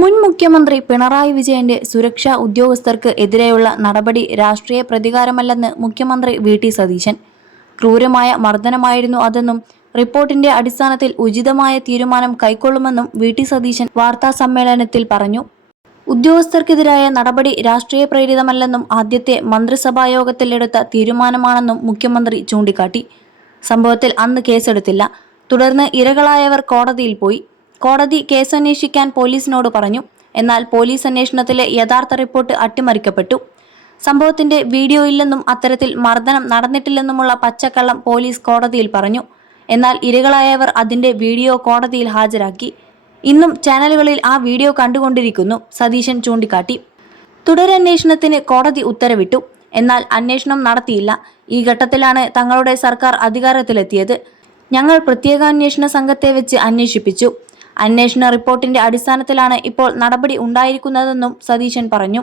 മുൻ മുഖ്യമന്ത്രി പിണറായി വിജയന്റെ സുരക്ഷാ ഉദ്യോഗസ്ഥർക്ക് എതിരെയുള്ള നടപടി രാഷ്ട്രീയ പ്രതികാരമല്ലെന്ന് മുഖ്യമന്ത്രി വി.ടി. സതീശൻ. ക്രൂരമായ മർദ്ദനമായിരുന്നു അതെന്നും റിപ്പോർട്ടിന്റെ അടിസ്ഥാനത്തിൽ ഉചിതമായ തീരുമാനം കൈക്കൊള്ളുമെന്നും വി.ടി. സതീശൻ വാർത്താസമ്മേളനത്തിൽ പറഞ്ഞു. ഉദ്യോഗസ്ഥർക്കെതിരായ നടപടി രാഷ്ട്രീയ പ്രേരിതമല്ലെന്നും ആദ്യത്തെ മന്ത്രിസഭായോഗത്തിൽ എടുത്ത തീരുമാനമാണെന്നും മുഖ്യമന്ത്രി ചൂണ്ടിക്കാട്ടി. സംഭവത്തിൽ അന്ന് കേസെടുത്തില്ല. തുടർന്ന് ഇരകളായവർ കോടതിയിൽ പോയി. കോടതി കേസന്വേഷിക്കാൻ പോലീസിനോട് പറഞ്ഞു. എന്നാൽ പോലീസ് അന്വേഷണത്തിലെ യഥാർത്ഥ റിപ്പോർട്ട് അട്ടിമറിക്കപ്പെട്ടു. സംഭവത്തിന്റെ വീഡിയോ ഇല്ലെന്നും അത്തരത്തിൽ മർദ്ദനം നടന്നിട്ടില്ലെന്നുമുള്ള പച്ചക്കള്ളം പോലീസ് കോടതിയിൽ പറഞ്ഞു. എന്നാൽ ഇരകളായവർ അതിന്റെ വീഡിയോ കോടതിയിൽ ഹാജരാക്കി. ഇന്നും ചാനലുകളിൽ ആ വീഡിയോ കണ്ടുകൊണ്ടിരിക്കുന്നു, സതീശൻ ചൂണ്ടിക്കാട്ടി. തുടരന്വേഷണത്തിന് കോടതി ഉത്തരവിട്ടു. എന്നാൽ അന്വേഷണം നടത്തിയില്ല. ഈ ഘട്ടത്തിലാണ് തങ്ങളുടെ സർക്കാർ അധികാരത്തിലെത്തിയത്. ഞങ്ങൾ പ്രത്യേകാന്വേഷണ സംഘത്തെ വെച്ച് അന്വേഷിപ്പിച്ചു. അന്വേഷണ റിപ്പോർട്ടിന്റെ അടിസ്ഥാനത്തിലാണ് ഇപ്പോൾ നടപടി ഉണ്ടായിരിക്കുന്നതെന്നും സതീശൻ പറഞ്ഞു.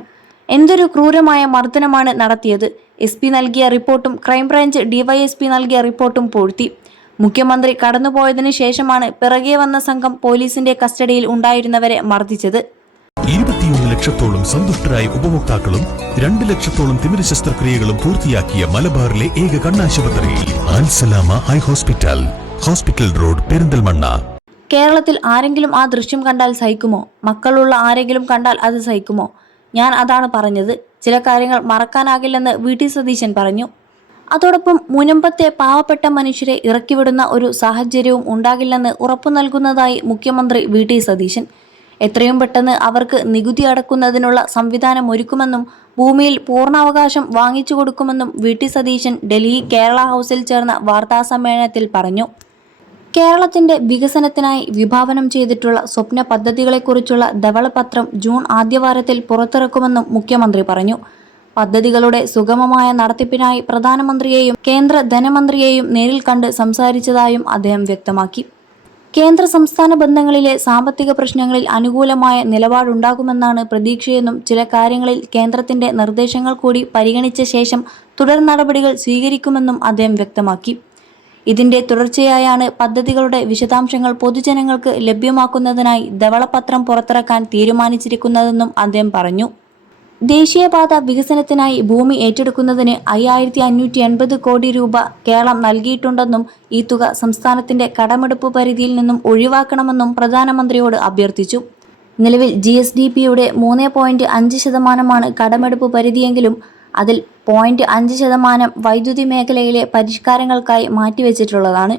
എന്തൊരു ക്രൂരമായ മർദ്ദനമാണ് നടത്തിയത്. SP നൽകിയ റിപ്പോർട്ടും ക്രൈംബ്രാഞ്ച് DYSP നൽകിയ റിപ്പോർട്ടും പൂഴ്ത്തി. മുഖ്യമന്ത്രി കടന്നുപോയതിനു ശേഷമാണ് പിറകെ വന്ന സംഘം പോലീസിന്റെ കസ്റ്റഡിയിൽ ഉണ്ടായിരുന്നവരെ മർദ്ദിച്ചത്. 21 ലക്ഷത്തോളം സന്തുഷ്ടരായ ഉപഭോക്താക്കളും 2 ലക്ഷത്തോളം തിമിര ശസ്ത്രക്രിയകളും പൂർത്തിയാക്കിയ മലബാറിലെ ഏക കണ്ണാശുപത്രി Alsalama high hospital, hospital road, Perinthalmanna. കേരളത്തിൽ ആരെങ്കിലും ആ ദൃശ്യം കണ്ടാൽ സഹിക്കുമോ? മക്കളുള്ള ആരെങ്കിലും കണ്ടാൽ അത് സഹിക്കുമോ? ഞാൻ അതാണ് പറഞ്ഞത്. ചില കാര്യങ്ങൾ മറക്കാനാകില്ലെന്ന് വി.ടി. സതീശൻ പറഞ്ഞു. അതോടൊപ്പം മുനമ്പത്തെ പാവപ്പെട്ട മനുഷ്യരെ ഇറക്കിവിടുന്ന ഒരു സാഹചര്യവും ഉണ്ടാകില്ലെന്ന് ഉറപ്പു നൽകുന്നതായി മുഖ്യമന്ത്രി വി.ടി. സതീശൻ. എത്രയും പെട്ടെന്ന് അവർക്ക് നികുതി അടക്കുന്നതിനുള്ള സംവിധാനം ഒരുക്കുമെന്നും ഭൂമിയിൽ പൂർണ്ണാവകാശം വാങ്ങിച്ചു കൊടുക്കുമെന്നും വി.ടി. സതീശൻ ഡൽഹി കേരള ഹൗസിൽ ചേർന്ന വാർത്താസമ്മേളനത്തിൽ പറഞ്ഞു. കേരളത്തിന്റെ വികസനത്തിനായി വിഭാവനം ചെയ്തിട്ടുള്ള സ്വപ്ന പദ്ധതികളെക്കുറിച്ചുള്ള ധവളപത്രം ജൂൺ ആദ്യവാരത്തിൽ പുറത്തിറക്കുമെന്നും മുഖ്യമന്ത്രി പറഞ്ഞു. പദ്ധതികളുടെ സുഗമമായ നടത്തിപ്പിനായി പ്രധാനമന്ത്രിയെയും കേന്ദ്ര ധനമന്ത്രിയെയും നേരിൽ കണ്ട് സംസാരിച്ചതായും അദ്ദേഹം വ്യക്തമാക്കി. കേന്ദ്ര സംസ്ഥാന ബന്ധങ്ങളിലെ സാമ്പത്തിക പ്രശ്നങ്ങളിൽ അനുകൂലമായ നിലപാടുണ്ടാകുമെന്നാണ് പ്രതീക്ഷയെന്നും ചില കാര്യങ്ങളിൽ കേന്ദ്രത്തിന്റെ നിർദ്ദേശങ്ങൾ കൂടി പരിഗണിച്ച ശേഷം തുടർ നടപടികൾ സ്വീകരിക്കുമെന്നും അദ്ദേഹം വ്യക്തമാക്കി. ഇതിന്റെ തുടർച്ചയായാണ് പദ്ധതികളുടെ വിശദാംശങ്ങൾ പൊതുജനങ്ങൾക്ക് ലഭ്യമാക്കുന്നതിനായി ധവളപത്രം പുറത്തിറക്കാൻ തീരുമാനിച്ചിരിക്കുന്നതെന്നും അദ്ദേഹം പറഞ്ഞു. ദേശീയപാത വികസനത്തിനായി ഭൂമി ഏറ്റെടുക്കുന്നതിന് 5580 കോടി രൂപ കേരളം നൽകിയിട്ടുണ്ടെന്നും ഈ തുക സംസ്ഥാനത്തിന്റെ കടമെടുപ്പ് പരിധിയിൽ നിന്നും ഒഴിവാക്കണമെന്നും പ്രധാനമന്ത്രിയോട് അഭ്യർത്ഥിച്ചു. നിലവിൽ GSDPയുടെ 3.5% കടമെടുപ്പ് പരിധിയെങ്കിലും അതിൽ 0.5% വൈദ്യുതി മേഖലയിലെ പരിഷ്കാരങ്ങൾക്കായി മാറ്റിവെച്ചിട്ടുള്ളതാണ്.